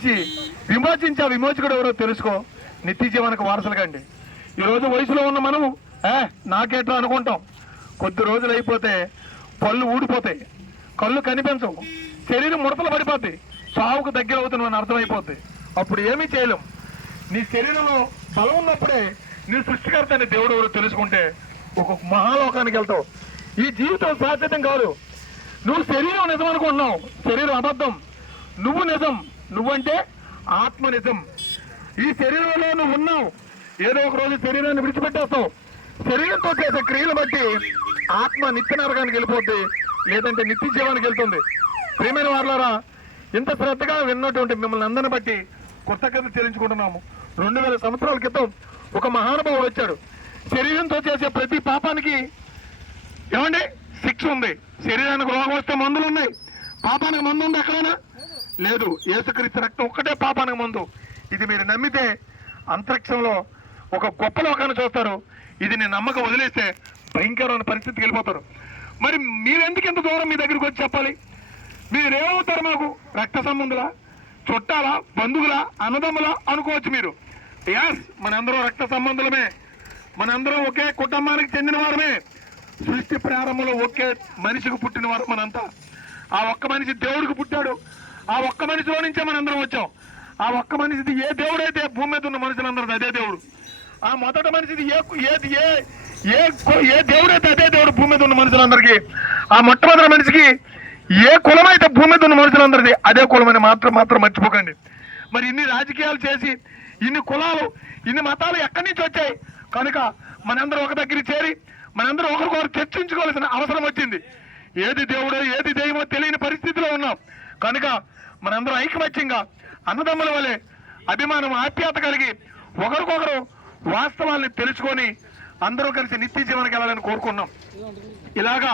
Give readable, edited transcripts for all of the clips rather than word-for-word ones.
నుంచి విమోచించి ఆ విమోచకుడు ఎవరో తెలుసుకో, నిత్య జీవనకు వారసులుగండి. ఈరోజు వయసులో ఉన్న మనము నాకేట్లా అనుకుంటాం. కొద్ది రోజులు అయిపోతే పళ్ళు ఊడిపోతాయి, కళ్ళు కనిపించవు, శరీరం ముడతలు పడిపోతాయి, చావుకు దగ్గర అవుతున్నామని అర్థమైపోద్ది. అప్పుడు ఏమీ చేయలేం. నీ శరీరంలో బలం ఉన్నప్పుడే నీ సృష్టికర్త అని దేవుడు ఎవరు తెలుసుకుంటే ఒక మహాలోకానికి వెళ్తావు. ఈ జీవితం శాశ్వతం కాదు. నువ్వు శరీరం నిజం అనుకుంటున్నావు, శరీరం అబద్ధం, నువ్వు నిజం. నువ్వంటే ఆత్మ నిజం. ఈ శరీరంలో నువ్వు ఉన్నావు, ఏదో ఒక రోజు శరీరాన్ని విడిచిపెట్టేస్తావు. శరీరంతో చేసే క్రియలు బట్టి ఆత్మ నిత్య నరకానికి వెళ్ళిపోద్ది, లేదంటే నిత్య జీవానికి వెళ్తుంది. ప్రియమైన వారలారా, ఇంత శ్రద్ధగా విన్నటువంటి మిమ్మల్ని అందరిని బట్టి కృతజ్ఞత చెల్లించుకుంటున్నాము. 2000 సంవత్సరాల క్రితం ఒక మహానుభావుడు వచ్చాడు. శరీరంతో చేసే ప్రతి పాపానికి ఏమండి శిక్ష ఉంది. శరీరానికి రోగం వస్తే మందులు ఉన్నాయి, పాపానికి మందు ఉంది ఎక్కడైనా? లేదు. యేసుక్రీస్తు రక్తం ఒక్కటే పాపానికి మందు. ఇది మీరు నమ్మితే అంతరిక్షంలో ఒక గొప్ప లోకాన్ని చూస్తారు. ఇది నేను నమ్మక వదిలేస్తే భయంకరమైన పరిస్థితికి వెళ్ళిపోతారు. మరి మీరెందుకు ఇంత దూరం మీ దగ్గరికి వచ్చి చెప్పాలి? మీరేమవుతారు? మాకు రక్త సంబంధులా, చుట్టాలా, బంధువులా, అన్నదమ్ములా అనుకోవచ్చు మీరు. యాస్, మనందరం రక్త సంబంధులమే, మనందరం ఒకే కుటుంబానికి చెందిన వారమే. సృష్టి ప్రారంభంలో ఒకే మనిషికి పుట్టిన వారు మనంతా. ఆ ఒక్క మనిషి దేవుడికి పుట్టాడు. ఆ ఒక్క మనిషిలో నుంచే మనందరం వచ్చాం. ఆ ఒక్క మనిషిది ఏ దేవుడైతే భూమి మీద ఉన్న మనుషులందరూ అదే దేవుడు. ఆ మొదటి మనిషిది ఏ దేవుడైతే అదే దేవుడు భూమి మీద ఉన్న మనుషులందరికీ. ఆ మొట్టమొదటి మనిషికి ఏ కులమైతే భూమి మీద ఉన్న మనుషులందరిది అదే కులమని మాత్రం మర్చిపోకండి. మరి ఇన్ని రాజకీయాలు చేసి, ఇన్ని కులాలు, ఇన్ని మతాలు ఎక్కడి నుంచి వచ్చాయి? కనుక మనందరం ఒక దగ్గర చేరి మనందరం ఒకరికొకరు చర్చించుకోవాల్సిన అవసరం వచ్చింది. ఏది దేవుడో ఏది దైవమో తెలియని పరిస్థితిలో ఉన్నాం. కనుక మనందరం ఐకమత్యంగా అన్నదమ్ముల వలె అభిమానం, ఆప్యాయత కలిగి ఒకరికొకరు వాస్తవాల్ని తెలుసుకొని అందరూ కలిసి నిత్య జీవనకి వెళ్ళాలని కోరుకున్నాం. ఇలాగా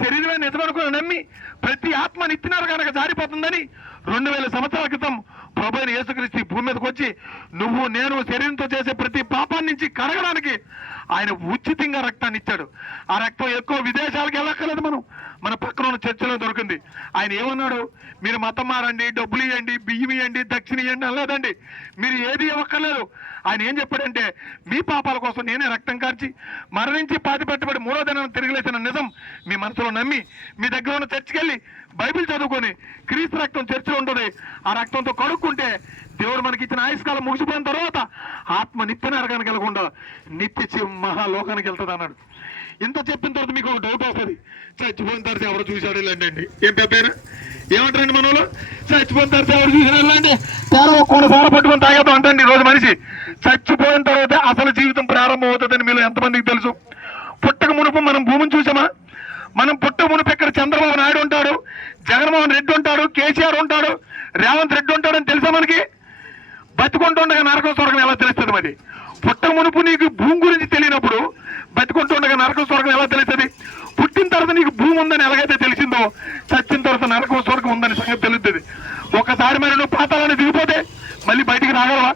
శరీరమే నిజమనుకుని నమ్మి ప్రతి ఆత్మ నిత్య నరకానికి జారిపోతుందని 2000 సంవత్సరాల క్రితం ప్రభువైన యేసుక్రీస్తు భూమి మీదకి వచ్చి నువ్వు నేను శరీరంతో చేసే ప్రతి పాపాన్ని నుంచి కడగడానికి ఆయన ఉచితంగా రక్తాన్ని ఇచ్చాడు. ఆ రక్తం ఎక్కువ విదేశాలకు వెళ్ళక్కర్లేదు, మన పక్కన ఉన్న చర్చలో దొరికింది. ఆయన ఏమన్నాడు? మీరు మతం మారండి, డబ్బులు ఇవ్వండి, బియ్యం ఇవ్వండి, దక్షిణ ఇవ్వండి అనలేదండి. మీరు ఏది ఇవ్వక్కర్లేదు. ఆయన ఏం చెప్పాడంటే, మీ పాపాల కోసం నేనే రక్తం కార్చి మరణించి పాతి పెట్టబడి 3వ దినాన్ని తిరిగిలేసిన నిజం మీ మనసులో నమ్మి మీ దగ్గర ఉన్న చర్చికి వెళ్ళి బైబిల్ చదువుకొని క్రీస్తు రక్తం చర్చిలో ఉంటుంది, ఆ రక్తంతో కడుక్కుంటే దేవుడు మనకి ఇచ్చిన ఆయుష్కాలం ముగిసిపోయిన తర్వాత ఆత్మ నిత్య నరకానికి వెళ్ళకుండా నిత్య మహాలోకానికి వెళ్తుంది అన్నాడు. ఇంత చెప్పిన తర్వాత మీకు ఒక డౌట్ వస్తుంది, చచ్చిపోయిన తర్వాత ఎవరు చూశాడు వెళ్ళండి. ఏం పెద్ద ఏమంటారండి మన వాళ్ళు? చచ్చిపోయిన తర్వాత ఎవరు చూశాడు వెళ్ళండి, తేడా ఒక్కొక్క సార పట్టుకొని తాగేద్దాం అంటండి. ఈరోజు మనిషి చచ్చిపోయిన తర్వాత అసలు జీవితం ప్రారంభం అవుతుందని మీలో ఎంతమందికి తెలుసు? పుట్టక మునుపు మనం భూమిని చూసామా? మనం పుట్టక మునుపు ఇక్కడ చంద్రబాబు నాయుడు ఉంటాడు, జగన్మోహన్ రెడ్డి ఉంటాడు, కేసీఆర్ ఉంటాడు, రేవంత్ రెడ్డి ఉంటాడని తెలుసా మనకి? బతికుంటుండగా నరకం స్వర్గం ఎలా తెలుస్తుంది? మరి పుట్టక మునుపు నీకు భూమి గురించి తెలియనప్పుడు బతికుంటుండగా నరకం స్వర్గం ఎలా తెలుస్తుంది? పుట్టిన తర్వాత నీకు భూమి ఉందని ఎలాగైతే తెలిసిందో చచ్చిన తర్వాత నరకం స్వర్గం ఉందని సంగతి తెలుస్తుంది. ఒకసారి మరి నువ్వు పాతాలని దిగిపోతే మళ్ళీ బయటికి రాగలవా?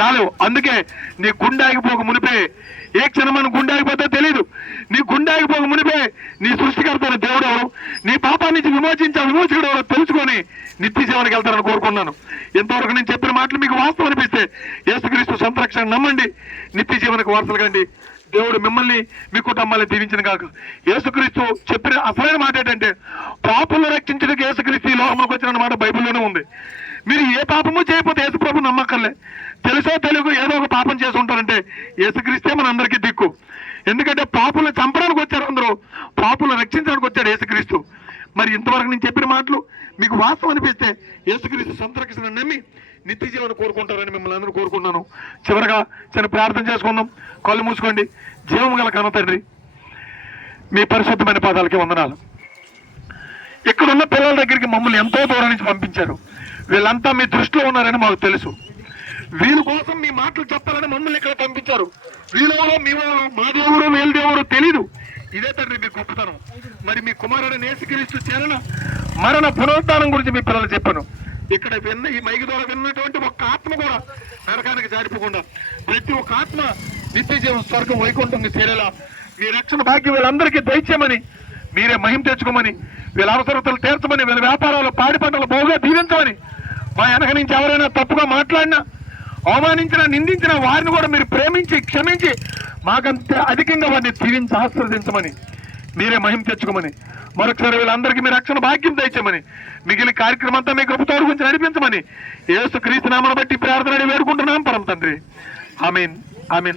రాలేవు. అందుకే నీ గుండె ఆగిపోక మునిపే, ఏ క్షణం మన గుండె ఆగిపోతే తెలీదు. నీ గుండె ఆగిపోక మునిపే నీ సృష్టికర్త దేవుడు ఎవరు, నీ పాపాన్ని నుంచి విమోచించే విమోచకుడు ఎవరో తెలుసుకొని నిత్య జీవనకి వెళ్తారని కోరుకున్నాను. ఎంతవరకు నేను చెప్పిన మాటలు మీకు వాస్తవం అనిపిస్తే యేసుక్రీస్తు సొంత రక్షణ నమ్మండి, నిత్య జీవనకు వారసులు కండి. దేవుడు మిమ్మల్ని మీ కుటుంబాన్ని దీవించిన కాక. యేసుక్రీస్తు చెప్పిన అసలైన మాట ఏంటంటే, పాపులను రక్షించడానికి యేసుక్రీస్తు ఈ లోకంలోకి వచ్చిన మాట బైబిల్లోనే ఉంది. మీరు ఏ పాపము చేయకపోతే యేసు ప్రభు నమ్మక్కర్లే. తెలుసో తెలుగు ఏదో ఒక పాపం చేసి ఉంటారంటే యేసుక్రీస్తే మన అందరికీ దిక్కు. ఎందుకంటే పాపులను చంపడానికి వచ్చారు అందరూ, పాపులను రక్షించడానికి వచ్చాడు యేసుక్రీస్తు. మరి ఇంతవరకు నేను చెప్పిన మాటలు మీకు వాస్తవం అనిపిస్తే యేసుక్రీస్తు సొంత రక్షణ నమ్మి నిత్య జీవనం కోరుకుంటారని మిమ్మల్ని అందరూ కోరుకున్నాను. చివరగా చిన్న ప్రార్థన చేసుకుందాం. కళ్ళు మూసుకోండి. జీవము గల కన్న తండ్రి, మీ పరిశుద్ధమైన పాదాలకి వందనాలు. ఇక్కడున్న పిల్లల దగ్గరికి మమ్మల్ని ఎంతో దూరం నుంచి పంపించారు. వీళ్ళంతా మీ దృష్టిలో ఉన్నారని మాకు తెలుసు. వీళ్ళ కోసం మీ మాటలు చెప్పాలని మమ్మల్ని ఇక్కడ పంపించారు. వీళ్ళెవరో మేమెవరో, మా దేవుడు వీళ్ళ దేవుడు తెలీదు. ఇదే తండ్రి మీ గొప్పతనం. మరి మీ కుమారుడు యేసుక్రీస్తు చేరణ మరణ పునరుద్ధానం గురించి మీ పిల్లలు చెప్పాను. ఇక్కడ ఈ మైకి ద్వారా విన్నటువంటి ఒక్క ఆత్మ కూడా నరకానికి జారిపోకుండా ప్రతి ఒక్క ఆత్మ నిత్య జీవం స్వర్గం వైకుంఠంగా చేరేలా మీ రక్షణ భాగ్యం వీళ్ళందరికీ దయచేయమని, మీరే మహిమ తెచ్చుకోమని, వీళ్ళ అవసరతలు తీర్చమని, వీళ్ళ వ్యాపారాలు పాడి పంటలు బాగా దీవించమని మా వెనక నుంచి ఎవరైనా తప్పుగా మాట్లాడినా, అవమానించినా, నిందించినా వారిని కూడా మీరు ప్రేమించి క్షమించి మాకంత అధికంగా వారిని దీవించి ఆశీర్వదించమని, మీరే మహిమ తెచ్చుకోమని, మరొకసారి వీళ్ళందరికీ మీరు రక్షణ భాగ్యం తెచ్చమని, మిగిలిన కార్యక్రమం అంతా మీ కృపతోడు గురించి నడిపించమని యేసు క్రీస్తు నామమును బట్టి ప్రార్థన వేడుకుంటున్నాం పరమ తండ్రి. ఆమేన్. ఆమేన్.